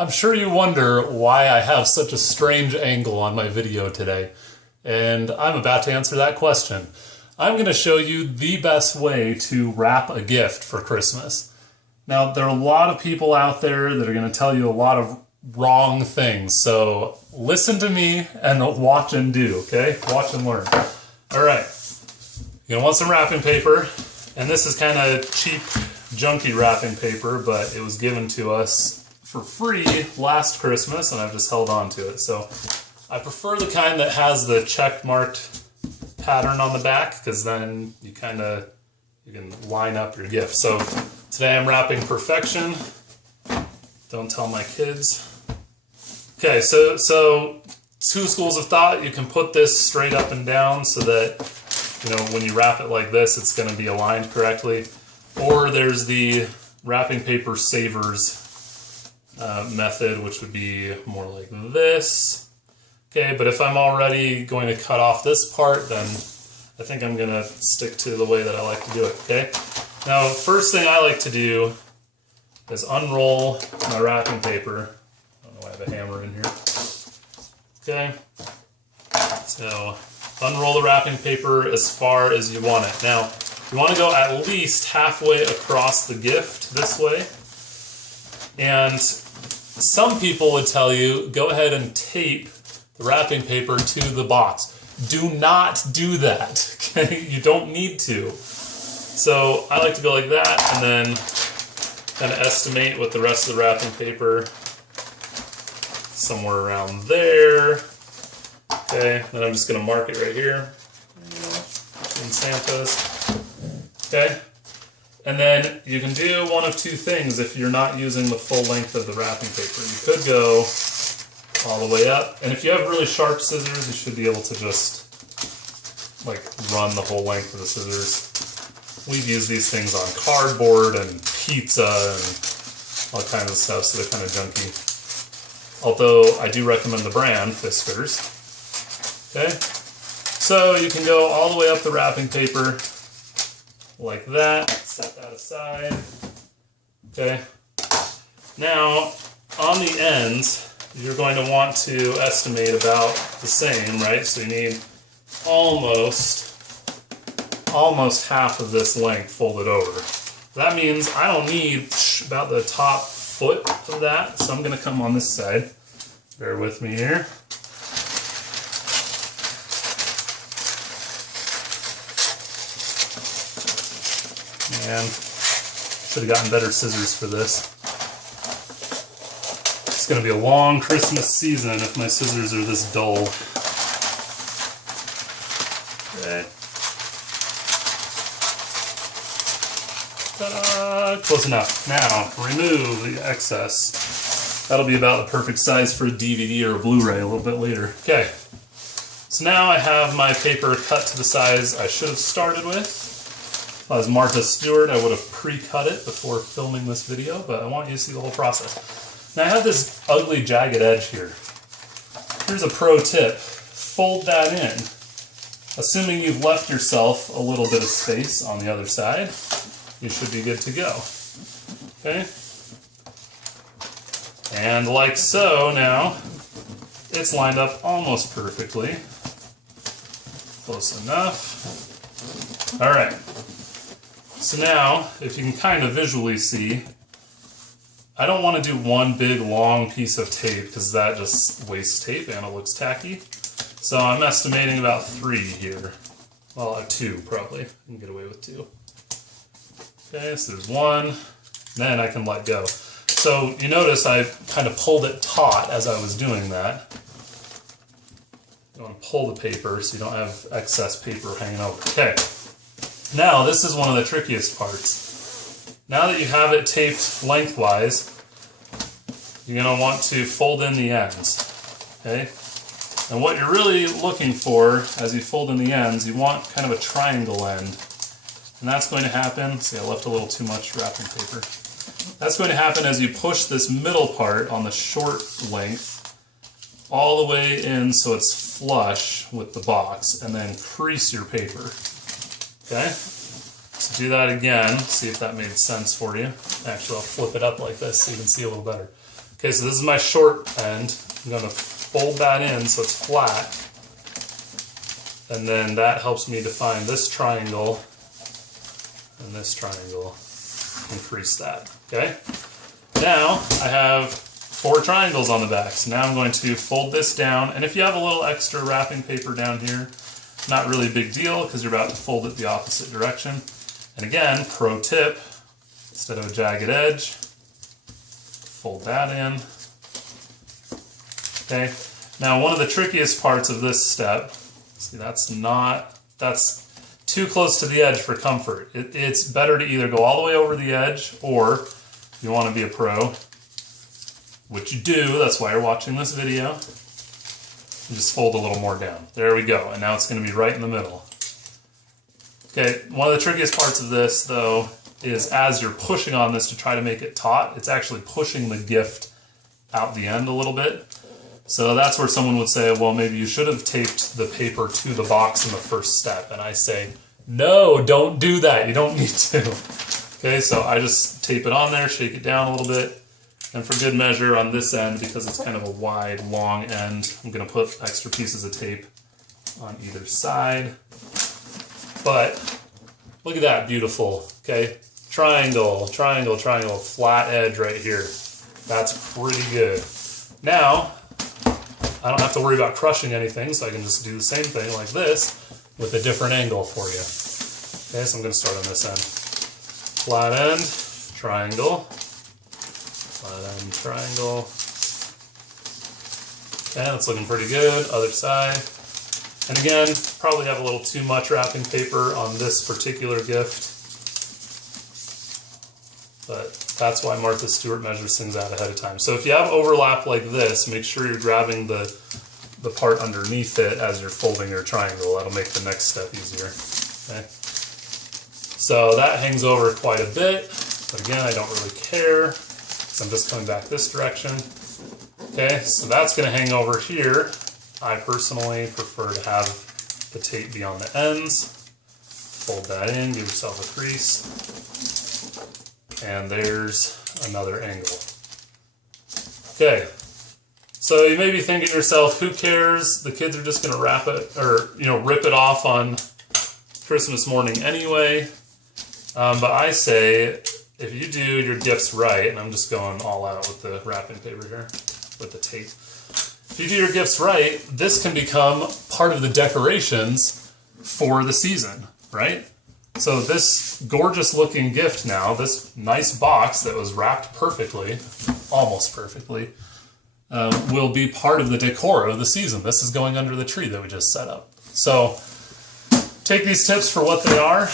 I'm sure you wonder why I have such a strange angle on my video today, and I'm about to answer that question. I'm going to show you the best way to wrap a gift for Christmas. Now, there are a lot of people out there that are going to tell you a lot of wrong things, so listen to me and watch and do, okay? Watch and learn. All right, you're going to want some wrapping paper, and this is kind of cheap, junky wrapping paper, but it was given to us for free last Christmas, and I've just held on to it. So I prefer the kind that has the check marked pattern on the back, because then you can line up your gift. So today I'm wrapping Perfection. Don't tell my kids. Okay, so two schools of thought. You can put this straight up and down so that, you know, when you wrap it like this, it's going to be aligned correctly. Or there's the wrapping paper savers method, which would be more like this. Okay, but if I'm already going to cut off this part, then I think I'm going to stick to the way that I like to do it, okay? Now, first thing I like to do is unroll my wrapping paper. I don't know why I have a hammer in here. Okay, so unroll the wrapping paper as far as you want it. Now, you want to go at least halfway across the gift this way. And some people would tell you, go ahead and tape the wrapping paper to the box. Do not do that, okay? You don't need to. So I like to go like that and then kind of estimate with the rest of the wrapping paper somewhere around there. Okay, then I'm just going to mark it right here in Santa's. Okay. And then you can do one of two things if you're not using the full length of the wrapping paper. You could go all the way up, and if you have really sharp scissors, you should be able to just like run the whole length of the scissors. We've used these things on cardboard and pizza and all kinds of stuff, so they're kind of junky. Although I do recommend the brand Fiskars. Okay, so you can go all the way up the wrapping paper like that. Set that aside. Okay. Now, on the ends, you're going to want to estimate about the same, right? So you need almost half of this length folded over. That means I don't need about the top foot of that, so I'm going to come on this side. Bear with me here. And should have gotten better scissors for this. It's going to be a long Christmas season if my scissors are this dull. Okay. Close enough. Now, remove the excess. That'll be about the perfect size for a DVD or a Blu-ray a little bit later. Okay. So now I have my paper cut to the size I should have started with. If I was Martha Stewart, I would have pre-cut it before filming this video, but I want you to see the whole process. Now I have this ugly jagged edge here. Here's a pro tip. Fold that in. Assuming you've left yourself a little bit of space on the other side, you should be good to go. Okay? And like so now, it's lined up almost perfectly. Close enough. All right. So now, if you can kind of visually see, I don't want to do one big long piece of tape because that just wastes tape and it looks tacky. So I'm estimating about 3 here. Well, 2 probably. I can get away with 2. Okay, so there's 1. Then I can let go. So you notice I kind of pulled it taut as I was doing that. You want to pull the paper so you don't have excess paper hanging over. Okay. Now, this is one of the trickiest parts. Now that you have it taped lengthwise, you're going to want to fold in the ends, okay? And what you're really looking for as you fold in the ends, you want kind of a triangle end. And that's going to happen, see I left a little too much wrapping paper. That's going to happen as you push this middle part on the short length all the way in so it's flush with the box, and then crease your paper. Okay, so do that again, see if that made sense for you. Actually, I'll flip it up like this so you can see a little better. Okay, so this is my short end. I'm going to fold that in so it's flat. And then that helps me define this triangle and this triangle. Increase that, okay? Now I have 4 triangles on the back. So now I'm going to fold this down. And if you have a little extra wrapping paper down here, not really a big deal because you're about to fold it the opposite direction. And again, pro tip, instead of a jagged edge, fold that in. Okay, now one of the trickiest parts of this step, see that's too close to the edge for comfort. It's better to either go all the way over the edge, or if you want to be a pro, which you do, that's why you're watching this video, you just fold a little more down. There we go, and now it's going to be right in the middle. Okay, one of the trickiest parts of this, though, is as you're pushing on this to try to make it taut, it's actually pushing the gift out the end a little bit. So that's where someone would say, well, maybe you should have taped the paper to the box in the first step. And I say, no, don't do that. You don't need to. Okay, so I just tape it on there, shake it down a little bit. And for good measure on this end, because it's kind of a wide, long end, I'm going to put extra pieces of tape on either side. But look at that, beautiful, okay? Triangle, triangle, triangle, flat edge right here. That's pretty good. Now, I don't have to worry about crushing anything, so I can just do the same thing like this with a different angle for you. Okay, so I'm going to start on this end. Flat end, triangle, flat end, triangle. Okay, that's looking pretty good. Other side. And again, probably have a little too much wrapping paper on this particular gift. But that's why Martha Stewart measures things out ahead of time. So if you have overlap like this, make sure you're grabbing the part underneath it as you're folding your triangle. That'll make the next step easier. Okay. So that hangs over quite a bit, but again, I don't really care because I'm just coming back this direction. Okay, so that's going to hang over here. I personally prefer to have the tape be on the ends. Fold that in, give yourself a crease. And there's another angle. Okay, so you may be thinking to yourself, who cares? The kids are just going to wrap it, or rip it off on Christmas morning anyway. But I say, if you do your gifts right, and I'm just going all out with the wrapping paper here, with the tape. If you do your gifts right, this can become part of the decorations for the season, right? So this gorgeous looking gift now, this nice box that was wrapped perfectly, almost perfectly, will be part of the decor of the season. This is going under the tree that we just set up. So take these tips for what they are.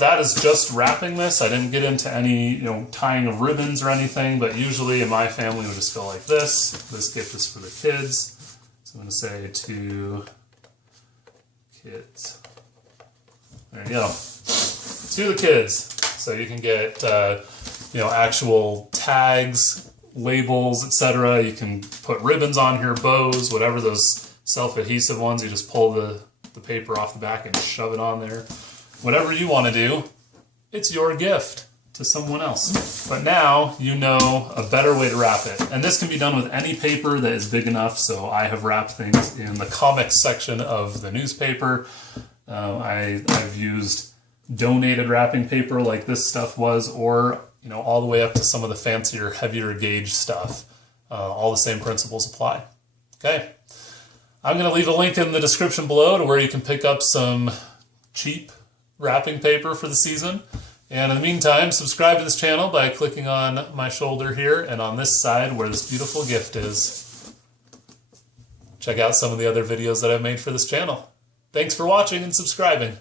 That is just wrapping this. I didn't get into any tying of ribbons or anything, but usually in my family we just go like this. This gift is for the kids. So I'm going to say to kids. There you go. To the kids. So you can get actual tags, labels, etc. You can put ribbons on here, bows, whatever those self-adhesive ones. You just pull the paper off the back and shove it on there. Whatever you want to do, it's your gift to someone else. But now you know a better way to wrap it. And this can be done with any paper that is big enough. So I have wrapped things in the comics section of the newspaper. I've used donated wrapping paper like this stuff was, or all the way up to some of the fancier, heavier gauge stuff. All the same principles apply. Okay. I'm going to leave a link in the description below to where you can pick up some cheap wrapping paper for the season. And in the meantime, subscribe to this channel by clicking on my shoulder here and on this side where this beautiful gift is. Check out some of the other videos that I've made for this channel. Thanks for watching and subscribing.